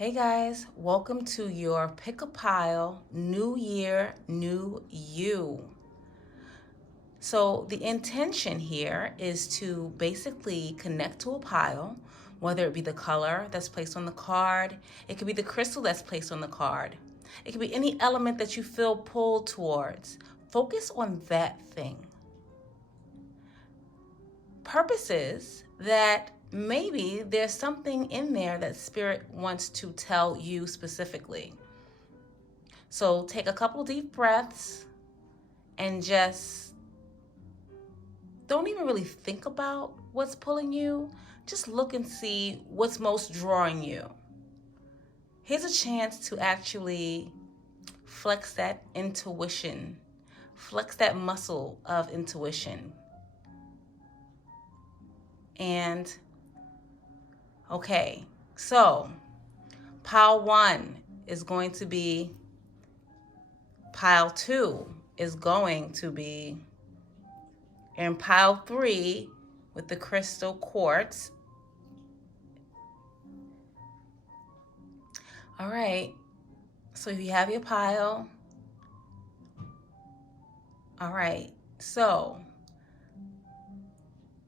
Hey guys, welcome to your Pick a Pile New Year, New You. So, the intention here is to basically connect to a pile, whether it be the color that's placed on the card, it could be the crystal that's placed on the card, it could be any element that you feel pulled towards. Focus on that thing. Purpose is that maybe there's something in there that Spirit wants to tell you specifically. So take a couple deep breaths and just don't even really think about what's pulling you. Just look and see what's most drawing you. Here's a chance to actually flex that intuition, flex that muscle of intuition. And okay, so pile 1 is going to be, pile 2 is going to be, and pile 3 with the crystal quartz. All right, so you have your pile. All right, so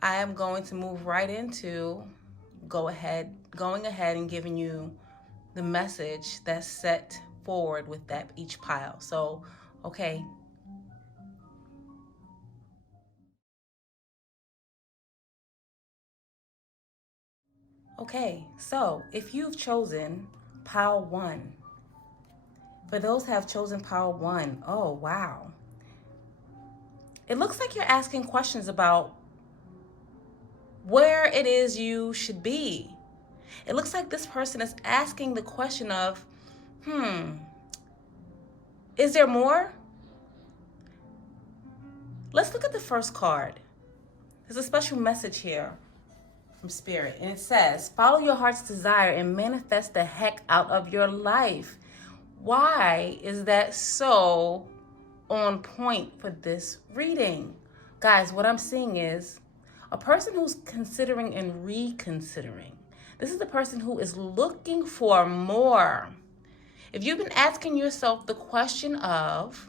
I am going to move right into going ahead and giving you the message that's set forward with that each pile. So, okay. Okay, so if you've chosen pile 1, for those who have chosen pile 1, oh wow. It looks like you're asking questions about where it is you should be. It looks like this person is asking the question of, is there more? Let's look at the first card. There's a special message here from Spirit, and it says, follow your heart's desire and manifest the heck out of your life. Why is that so on point for this reading? Guys, what I'm seeing is a person who's considering and reconsidering. This is the person who is looking for more. If you've been asking yourself the question of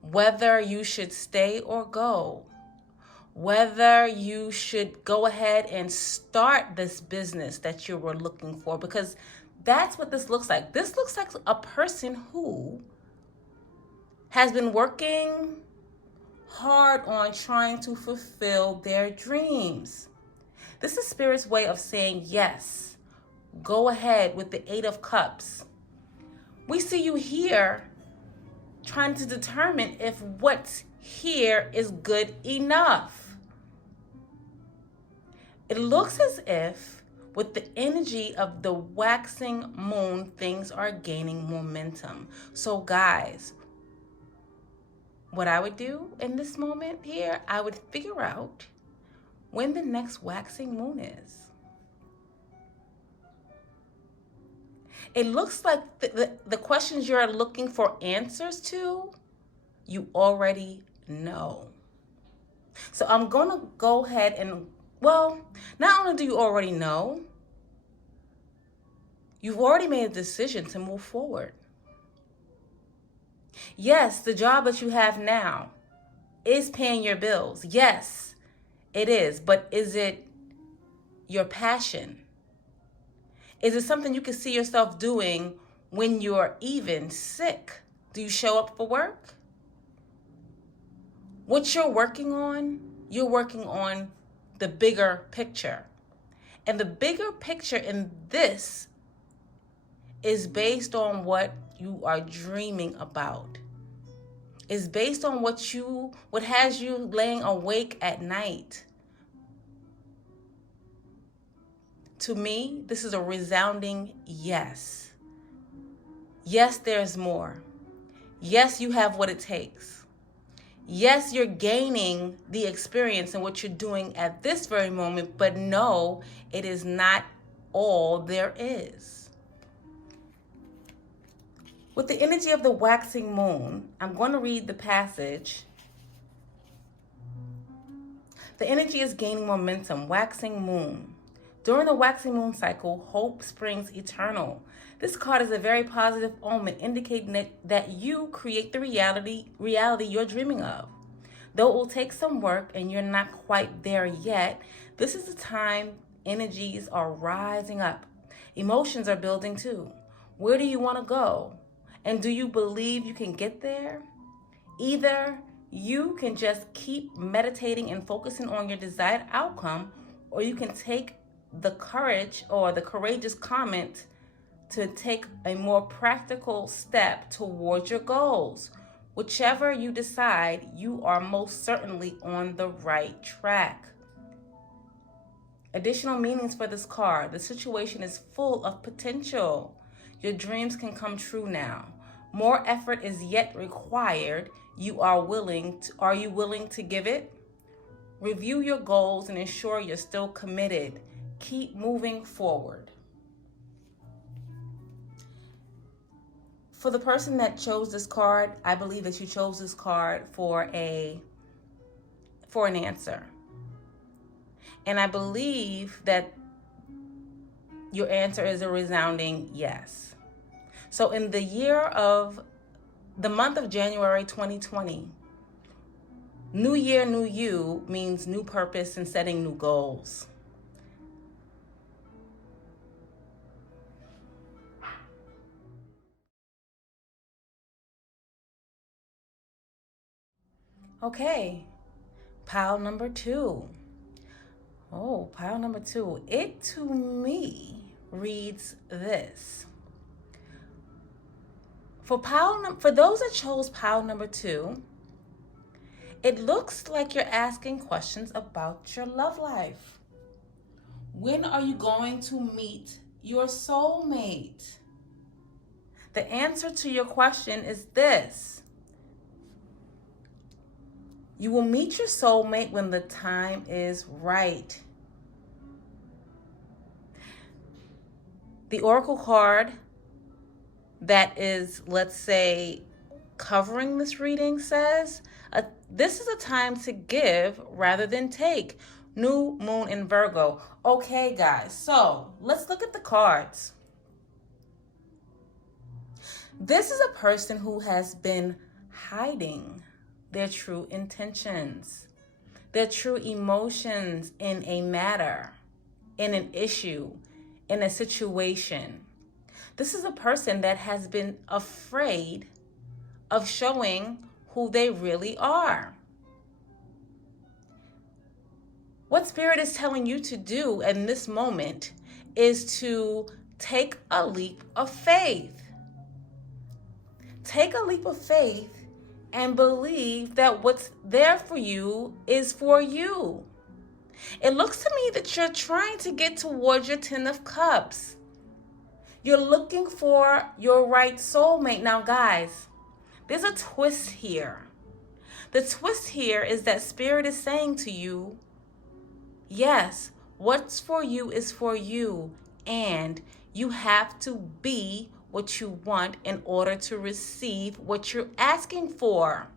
whether you should stay or go, whether you should go ahead and start this business that you were looking for, because that's what this looks like. This looks like a person who has been working hard on trying to fulfill their dreams. This is Spirit's way of saying yes. Go ahead with the 8 of Cups. We see you here trying to determine if what's here is good enough. It looks as if with the energy of the waxing moon, things are gaining momentum. So guys, what I would do in this moment here, I would figure out when the next waxing moon is. It looks like the questions you're looking for answers to, you already know. So I'm going to go ahead and, well, not only do you already know, you've already made a decision to move forward. Yes, the job that you have now is paying your bills. Yes, it is. But is it your passion? Is it something you can see yourself doing when you're even sick? Do you show up for work? What you're working on the bigger picture. And the bigger picture in this is based on what you are dreaming about. It's based on what has you laying awake at night. To me, this is a resounding yes. Yes, there's more. Yes, you have what it takes. Yes, you're gaining the experience in what you're doing at this very moment, but no, it is not all there is. With the energy of the waxing moon, I'm going to read the passage. The energy is gaining momentum, waxing moon. During the waxing moon cycle, hope springs eternal. This card is a very positive omen, indicating that you create the reality you're dreaming of. Though it will take some work and you're not quite there yet, this is the time energies are rising up. Emotions are building too. Where do you want to go? And do you believe you can get there? Either you can just keep meditating and focusing on your desired outcome, or you can take the courage or the courageous comment to take a more practical step towards your goals. Whichever you decide, you are most certainly on the right track. Additional meanings for this card. The situation is full of potential. Your dreams can come true now. More effort is yet required. Are you willing to give it? Review your goals and ensure you're still committed. Keep moving forward. For the person that chose this card, I believe that you chose this card for an answer. And I believe that your answer is a resounding yes. So in the month of January 2020, New Year, New You means new purpose and setting new goals. Okay, pile number 2. Oh, pile number 2. It to me reads this. For those that chose pile number 2, it looks like you're asking questions about your love life. When are you going to meet your soulmate? The answer to your question is this. You will meet your soulmate when the time is right. The oracle card that is, let's say, covering this reading says, this is a time to give rather than take. New moon in Virgo. Okay, guys, so let's look at the cards. This is a person who has been hiding their true intentions, their true emotions in a matter, in an issue, in a situation. This is a person that has been afraid of showing who they really are. What Spirit is telling you to do in this moment is to take a leap of faith. Take a leap of faith and believe that what's there for you is for you. It looks to me that you're trying to get towards your 10 of Cups. You're looking for your right soulmate. Now, guys, there's a twist here. The twist here is that Spirit is saying to you, yes, what's for you is for you, and you have to be what you want in order to receive what you're asking for.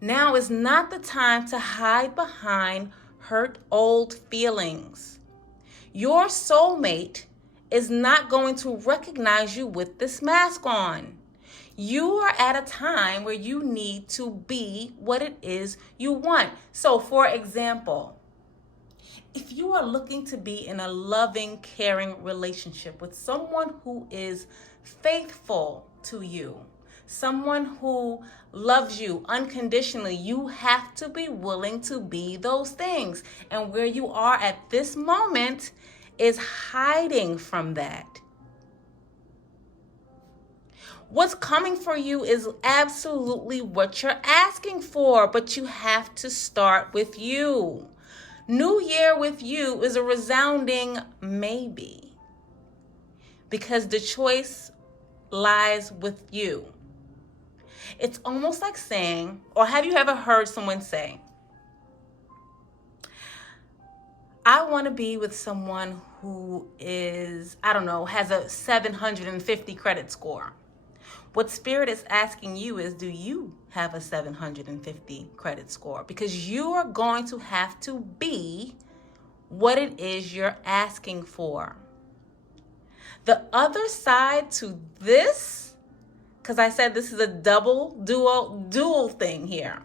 Now is not the time to hide behind hurt old feelings. Your soulmate is not going to recognize you with this mask on. You are at a time where you need to be what it is you want. So, for example, if you are looking to be in a loving, caring relationship with someone who is faithful to you, someone who loves you unconditionally, you have to be willing to be those things. And where you are at this moment is hiding from that. What's coming for you is absolutely what you're asking for, but you have to start with you. New Year with you is a resounding maybe, because the choice lies with you. It's almost like saying, or have you ever heard someone say, I want to be with someone who is, has a 750 credit score. What Spirit is asking you is, do you have a 750 credit score? Because you are going to have to be what it is you're asking for. The other side to this, because I said this is a dual thing here.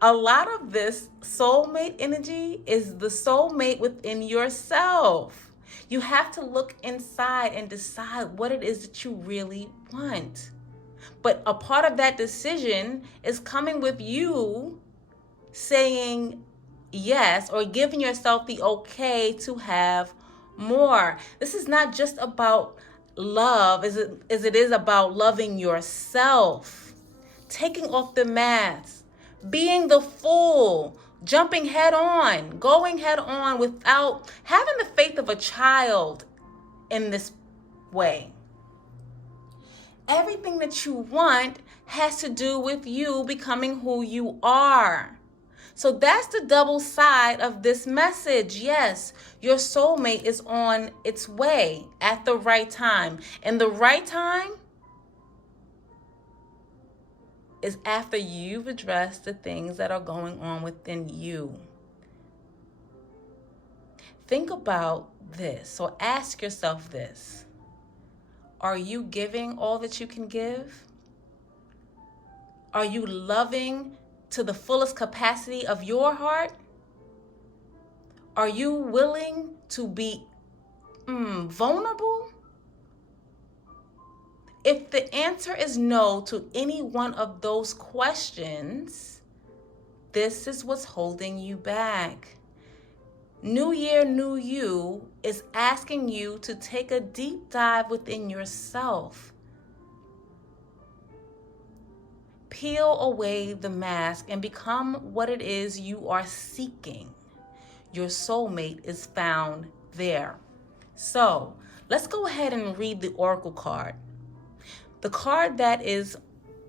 A lot of this soulmate energy is the soulmate within yourself. You have to look inside and decide what it is that you really want. But a part of that decision is coming with you saying yes or giving yourself the okay to have more. This is not just about love as it is about loving yourself, taking off the mask, being the fool, jumping head on, going head on without having the faith of a child in this way. Everything that you want has to do with you becoming who you are. So that's the double side of this message. Yes, your soulmate is on its way at the right time. And the right time is after you've addressed the things that are going on within you. Think about this. So ask yourself this. Are you giving all that you can give? Are you loving to the fullest capacity of your heart? Are you willing to be vulnerable? If the answer is no to any one of those questions, this is what's holding you back. New Year, New You is asking you to take a deep dive within yourself. Peel away the mask and become what it is you are seeking. Your soulmate is found there. So let's go ahead and read the oracle card. The card that is,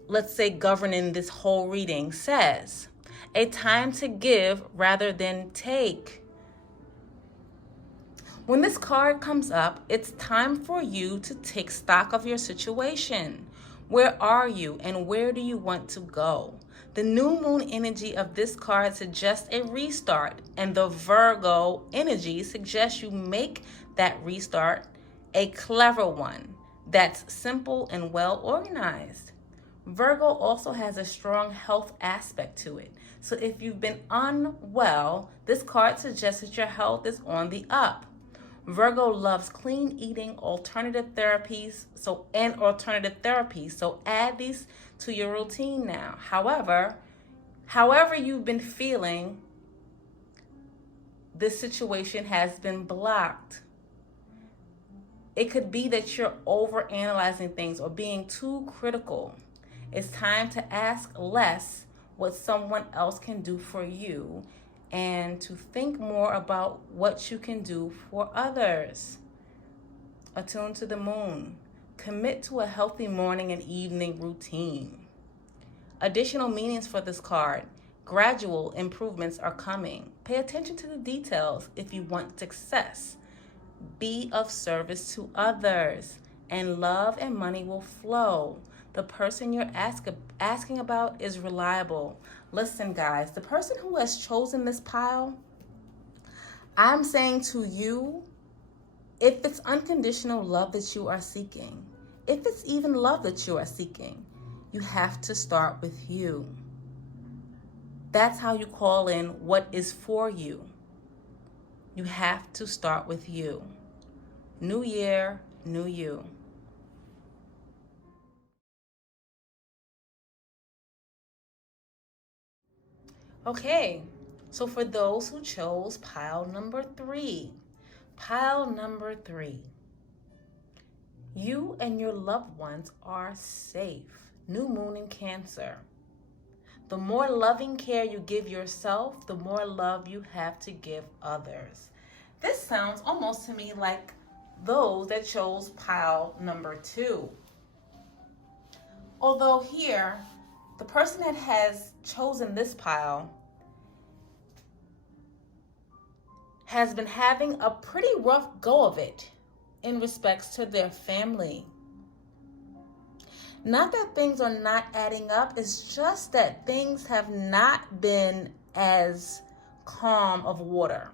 let's say, governing this whole reading says, a time to give rather than take. When this card comes up, it's time for you to take stock of your situation. Where are you and where do you want to go? The new moon energy of this card suggests a restart, and the Virgo energy suggests you make that restart a clever one that's simple and well organized. Virgo also has a strong health aspect to it. So if you've been unwell, this card suggests that your health is on the up. Virgo loves clean eating, alternative therapies, so add these to your routine now. However you've been feeling, this situation has been blocked. It could be that you're overanalyzing things or being too critical. It's time to ask less what someone else can do for you and to think more about what you can do for others. Attune to the moon. Commit to a healthy morning and evening routine. Additional meanings for this card. Gradual improvements are coming. Pay attention to the details if you want success. Be of service to others, and love and money will flow. The person you're asking about is reliable. Listen, guys, the person who has chosen this pile, I'm saying to you, if it's unconditional love that you are seeking, if it's even love that you are seeking, you have to start with you. That's how you call in what is for you. You have to start with you. New year, new you. Okay, so for those who chose pile number three, you and your loved ones are safe. New moon in Cancer. The more loving care you give yourself, the more love you have to give others. This sounds almost to me like those that chose pile number 2. Although here, the person that has chosen this pile has been having a pretty rough go of it in respects to their family. Not that things are not adding up, it's just that things have not been as calm of water.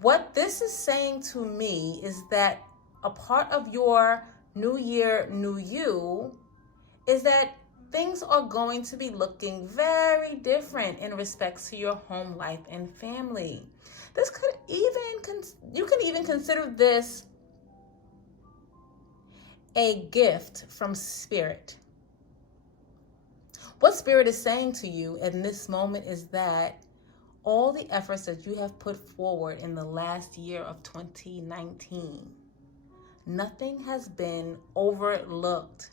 What this is saying to me is that a part of your new year, new you is that things are going to be looking very different in respects to your home life and family. This could even, you can even consider this a gift from Spirit. What Spirit is saying to you in this moment is that all the efforts that you have put forward in the last year of 2019, nothing has been overlooked.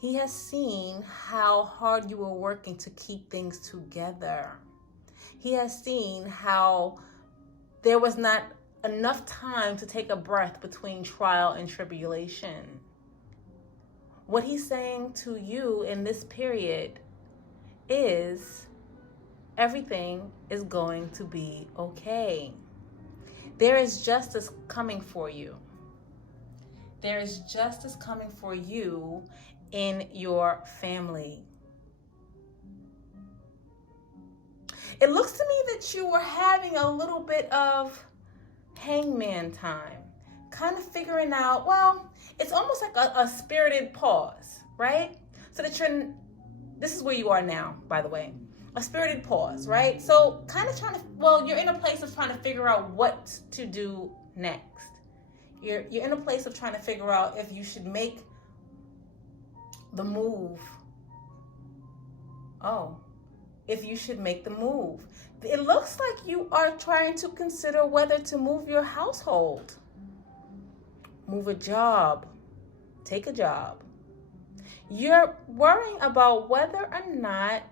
He has seen how hard you were working to keep things together. He has seen how there was not enough time to take a breath between trial and tribulation. What he's saying to you in this period is everything is going to be okay. There is justice coming for you. There is justice coming for you in your family. It looks to me that you were having a little bit of hangman time, kind of figuring out, well, it's almost like a spirited pause, right? So that this is where you are now, by the way, a spirited pause, right? So kind of you're in a place of trying to figure out what to do next. You're in a place of trying to figure out if you should make the move. If you should make the move. It looks like you are trying to consider whether to move your household, move a job, take a job. You're worrying about whether or not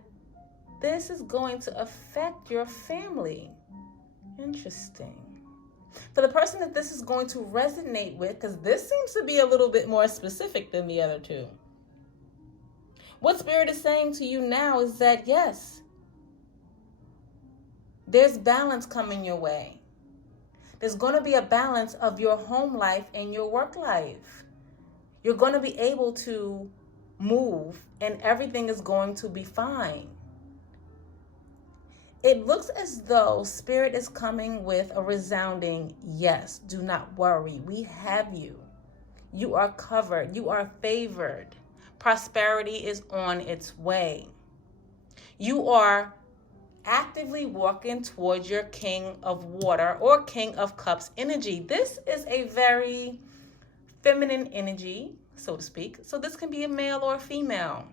this is going to affect your family. Interesting. For the person that this is going to resonate with, because this seems to be a little bit more specific than the other two. What Spirit is saying to you now is that, yes, there's balance coming your way. There's going to be a balance of your home life and your work life. You're going to be able to move and everything is going to be fine. It looks as though Spirit is coming with a resounding yes. Do not worry. We have you. You are covered. You are favored. Prosperity is on its way. You are actively walking towards your King of Water or King of Cups energy. This is a very feminine energy, so to speak. So this can be a male or a female.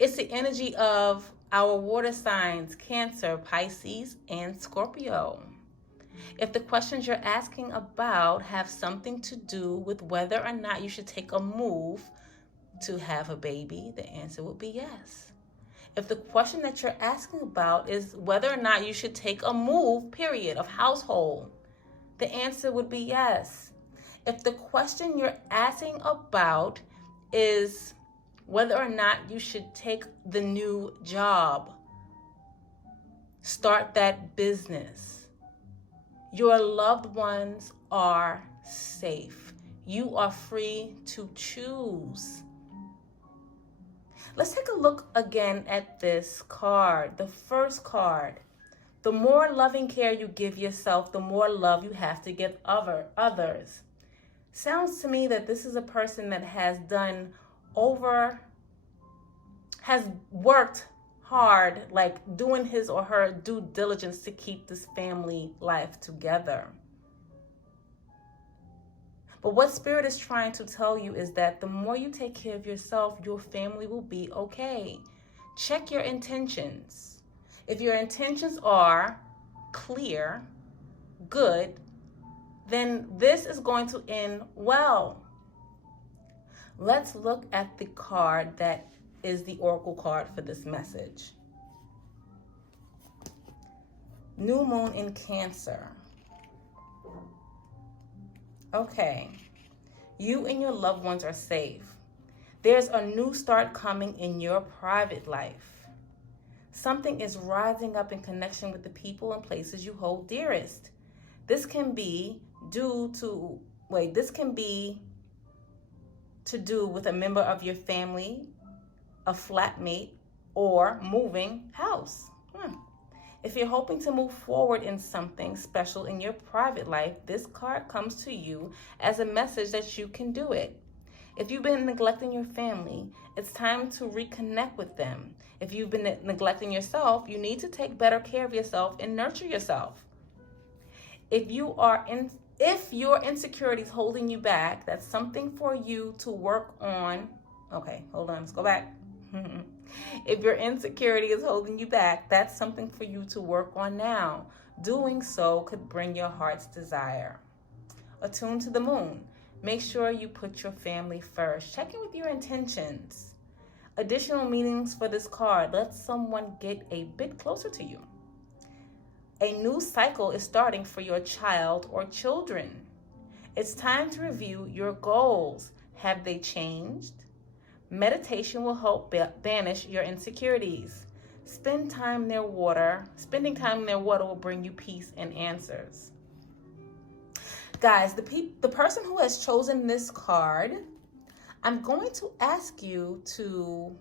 It's the energy of our water signs, Cancer, Pisces, and Scorpio. If the questions you're asking about have something to do with whether or not you should take a move to have a baby, the answer would be yes. If the question that you're asking about is whether or not you should take a move, period, of household, the answer would be yes. If the question you're asking about is whether or not you should take the new job, start that business, your loved ones are safe. You are free to choose. Let's take a look again at this card, the first card. The more loving care you give yourself, the more love you have to give others. Sounds to me that this is a person that has worked hard, like doing his or her due diligence to keep this family life together. But what Spirit is trying to tell you is that the more you take care of yourself, your family will be okay. Check your intentions. If your intentions are clear, good, then this is going to end well. Let's look at the card that is the oracle card for this message. New Moon in Cancer. Okay, you and your loved ones are safe. There's a new start coming in your private life. Something is rising up in connection with the people and places you hold dearest. This can be to do with a member of your family, a flatmate, or moving house. If you're hoping to move forward in something special in your private life, this card comes to you as a message that you can do it. If you've been neglecting your family, it's time to reconnect with them. If you've been neglecting yourself, you need to take better care of yourself and nurture yourself. If your insecurity is holding you back, that's something for you to work on. Okay, hold on, let's go back. If your insecurity is holding you back, that's something for you to work on now. Doing so could bring your heart's desire. Attune to the moon. Make sure you put your family first. Check in with your intentions. Additional meanings for this card. Let someone get a bit closer to you. A new cycle is starting for your child or children. It's time to review your goals. Have they changed? Meditation will help banish your insecurities. Spending time near water will bring you peace and answers. Guys, the person who has chosen this card, I'm going to ask you to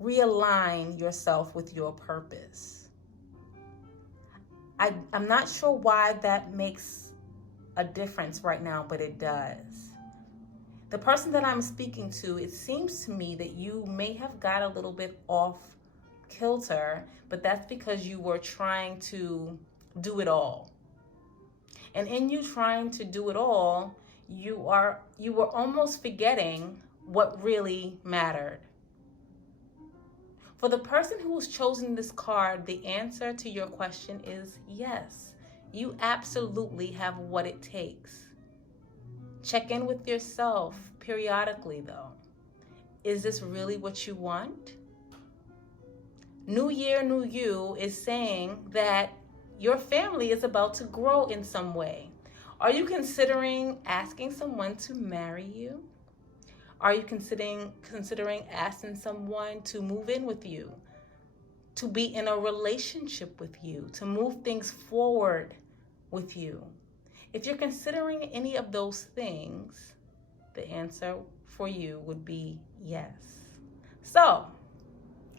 realign yourself with your purpose. I'm not sure why that makes a difference right now, but it does. The person that I'm speaking to, it seems to me that you may have got a little bit off kilter, but that's because you were trying to do it all. And in you trying to do it all, you were almost forgetting what really mattered. For the person who has chosen this card, the answer to your question is yes. You absolutely have what it takes. Check in with yourself periodically, though. Is this really what you want? New Year, New You is saying that your family is about to grow in some way. Are you considering asking someone to marry you? Are you considering asking someone to move in with you, to be in a relationship with you, to move things forward with you? If you're considering any of those things, the answer for you would be yes. So,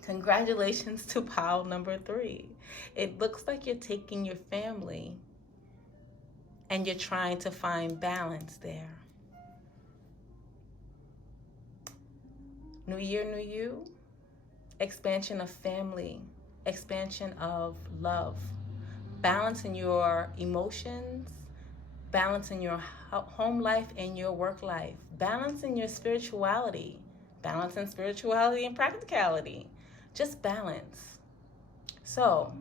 congratulations to pile number 3. It looks like you're taking your family and you're trying to find balance there. New year, new you. Expansion of family, expansion of love, balance in your emotions, balance in your home life and your work life, balance in your spirituality, balance in spirituality and practicality, just balance. So